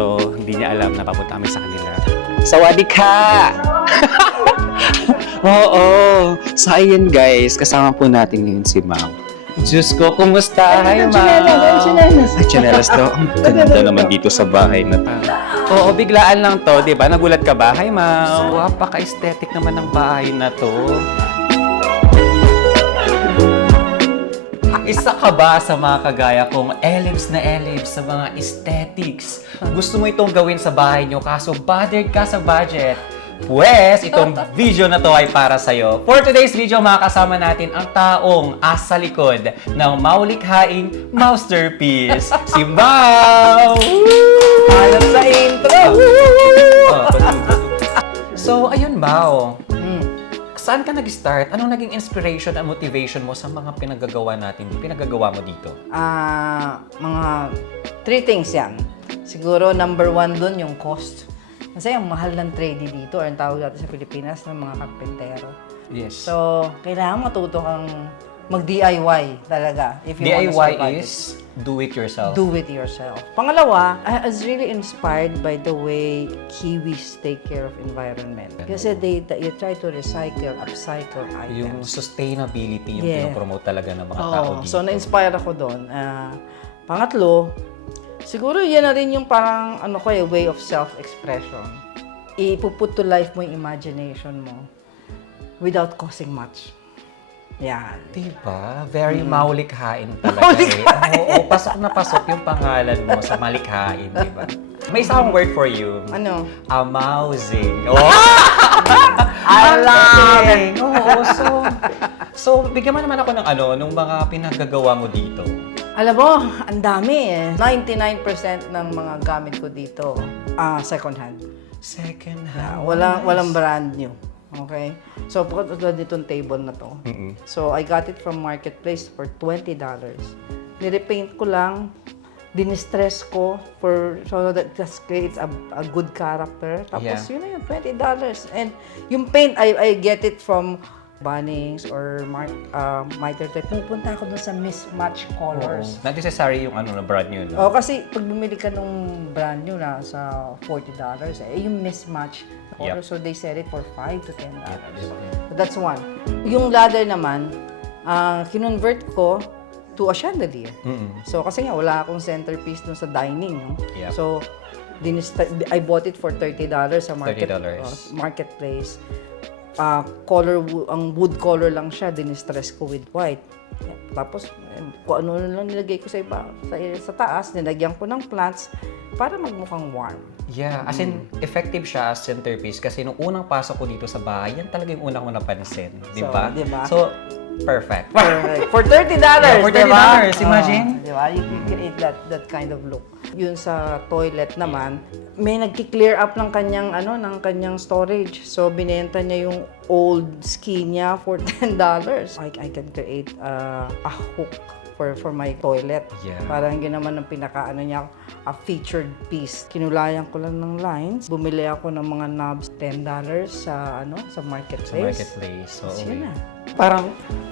So, hindi niya alam na papunta kami sa kanila. Sawadee ka! Oo. So, ayun guys, kasama po natin ngayon si Ma'am. Diyos ko, kumusta? Hi, Ma'am! Ay, chinelas to. Ang ganda naman dito sa bahay na to. Oo, biglaan lang to, di ba? Nagulat ka ba? Hi, Ma'am! Napaka-aesthetic naman ng bahay na to. Isa ka ba sa mga kagaya kong elibs sa mga aesthetics? Gusto mo itong gawin sa bahay nyo kaso bothered ka sa budget? Pwes, itong video na to ay para sa'yo. For today's video, makakasama natin ang taong asa likod ng maulikhaing masterpiece, si Mau! Alam sa intro! So, ayun, Mau. Saan ka nag-start? Anong naging inspiration at motivation mo sa mga pinagagawa mo dito? Mga 3 things yan. Siguro, number 1 dun yung cost. Kasi ang mahal ng trade dito, or ang tawag natin sa Pilipinas ng mga karpentero. Yes. So, kailangan matuto kang mag-DIY talaga. If you DIY want to survive is do it yourself. do it yourself. Pangalawa, I was really inspired by the way Kiwis take care of environment. Kasi they try to recycle, upcycle Yung items. sustainability yung Yeah. pinopromote talaga ng mga tao dito. So, na-inspire ako doon. Pangatlo, siguro yan na rin yung parang way of self-expression. Ipuput to life mo yung imagination mo without causing much. Yan. Diba? Very maulikhain talaga eh. Oo, pasok na pasok yung pangalan mo sa malikhain, diba? May isang word for you. Ano? Amauzing. Oh! I love it! Oo, so bigyan mo naman ako ng nung mga pinagagawa mo dito. Alam mo, ang dami eh. 99% ng mga gamit ko dito, second hand. Second hand. Walang brand new. Okay? So, pagkatulad nitong table na to. So, I got it from Marketplace for $20. Nirepaint ko lang, dinistress ko so that it creates a good character. Tapos, yun na yun, $20. And yung paint, I get it from Bunnings or Mitre Type. Pupunta ako dun sa mismatch colors. Not necessary yung na brand new, no? Kasi pag bumili ka nung brand new na sa $40, yung mismatch colors, so they sell it for $5 to $10. So that's one. Yung ladder naman, kinonvert ko to a chandelier. So kasi nga wala akong centerpiece dun sa dining, no? Yep. So I bought it for $30 sa $30. Marketplace. Ang wood color lang siya, dinistress ko with white. Tapos, kung ano lang nilagay ko sa taas, nilagyan ko ng plants para magmukhang warm. Yeah, as in, effective siya as centerpiece kasi nung unang pasok ko dito sa bahay, yan talaga yung unang ko napansin. Di ba? diba? So, perfect. For $30! Yeah, for $30, diba? imagine. Di ba? You can create that kind of look. Yun sa toilet naman, may nagki-clear up ng kanyang storage. So, binenta niya yung old ski niya for $10. I can create a hook for my toilet. Yeah. Parang yun naman ang niya, a featured piece. Kinulayan ko lang ng lines. Bumili ako ng mga knobs, $10 sa Marketplace. Sa Marketplace. So, Yun na.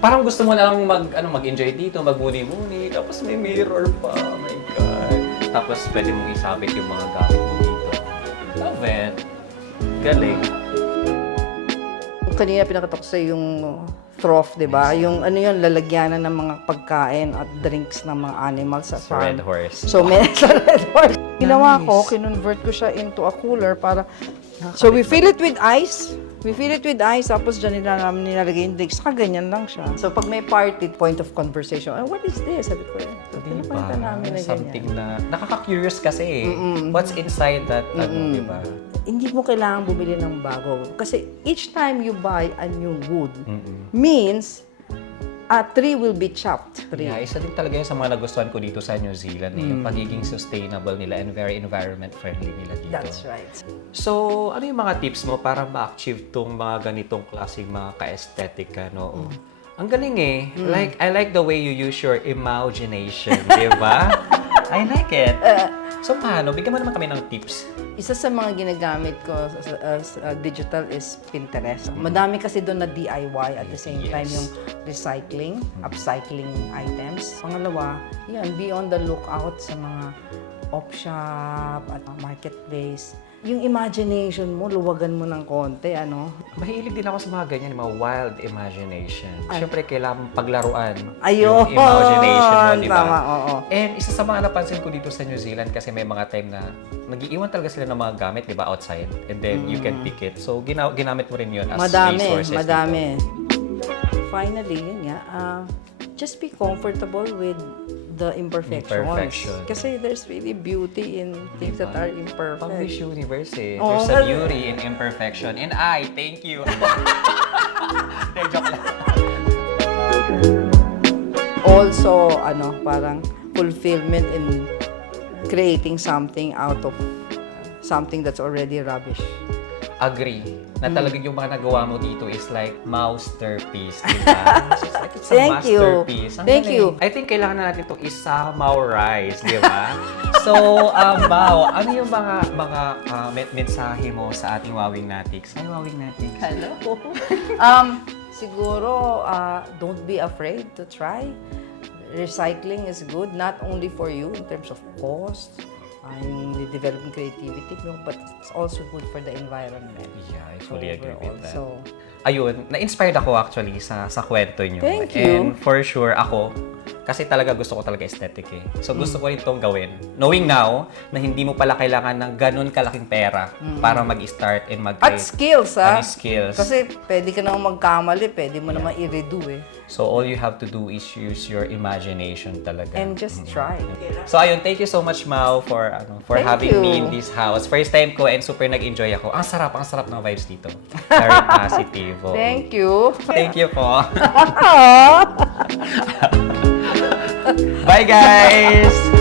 Parang gusto mo lang mag-enjoy dito, magmuni-muni, tapos may mirror pa. Oh my God. Tapos pwede mong isabit yung mga gamit mo dito. Love it. Galing. Kanina pinakatok sa yung trough, di ba? Yung lalagyanan ng mga pagkain at drinks ng mga animals sa farm. Red Horse. So, sa Red Horse. Ginawa ko, kinonvert ko siya into a cooler para... So, we fill it with ice. Tapos dyan namin nilalagay yung drinks. Saka ganyan lang siya. So, pag may party, point of conversation, what is this? Sabi ko, pinapalitan namin na Something ganyan. na nakaka-curious kasi what's inside that, di ba? Hindi mo kailangan bumili ng bago. Kasi each time you buy a new wood, means a tree will be chopped. Yeah, isa din talaga yun sa mga nagustuhan ko dito sa New Zealand. Yung pagiging sustainable nila and very environment friendly nila dito. That's right. So, ano yung mga tips mo para ma-achieve tong mga ganitong klaseng mga ka-aesthetic, Ang galing eh. I like the way you use your imagination, di ba? I like it. So, paano? Bigyan mo naman kami ng tips. Isa sa mga ginagamit ko as digital is Pinterest. Madami kasi doon na DIY at the same time yung recycling, upcycling items. Pangalawa, yun, be on the lookout sa mga op shop at marketplace. Yung imagination mo, luwagan mo ng konti, ano? Mahilig din ako sa mga ganyan, mga wild imagination. Siyempre, kailangan paglaruan Ayun! yung imagination mo, di ba? Tama, oo. And isa sa mga napansin ko dito sa New Zealand kasi may mga time na nag-iiwan talaga sila ng mga gamit, di ba, outside. And then you can pick it. So, ginamit mo rin yun as resources Madami. dito. Finally, yun nga, just be comfortable with the imperfections. Imperfection. Kasi there's really beauty in things that are imperfect. Pang Miss Universe eh. Oo, There's a kasi- beauty in imperfection. And I, thank you. Hindi, joke lang. Also, parang fulfillment in creating something out of something that's already rubbish. Agree. Na talagang yung mga nagawa mo dito is like masterpiece, di ba? It's a Thank you. masterpiece. Ang Thank galing. you. I think kailangan na natin itong isa-maurize, di ba? So, Mau, ano yung mga mensahe mo sa ating Wawing Natics? Hi, Wawing Natics. Hello. Siguro, don't be afraid to try. Recycling is good, not only for you in terms of cost, yung developing creativity, but it's also good for the environment. Yeah, I fully agree with that. So, Ayun, na-inspired ako actually sa kwento nyo. Thank you. And for sure, ako, kasi talaga gusto ko talaga aesthetic eh. So gusto ko rin itong gawin. Knowing now na hindi mo pala kailangan ng ganun kalaking pera para mag-start and at mag-create. skills, ha? Any skills. Kasi pwede ka naman magkamali, pwede mo naman i-redo eh. So all you have to do is use your imagination talaga. And just try. So ayun, thank you so much Mau for Thank having you. me in this house. First time ko and super nag-enjoy ako. Ang sarap ng vibes dito. Very positive. Oh. Thank you. Thank you po. Bye guys!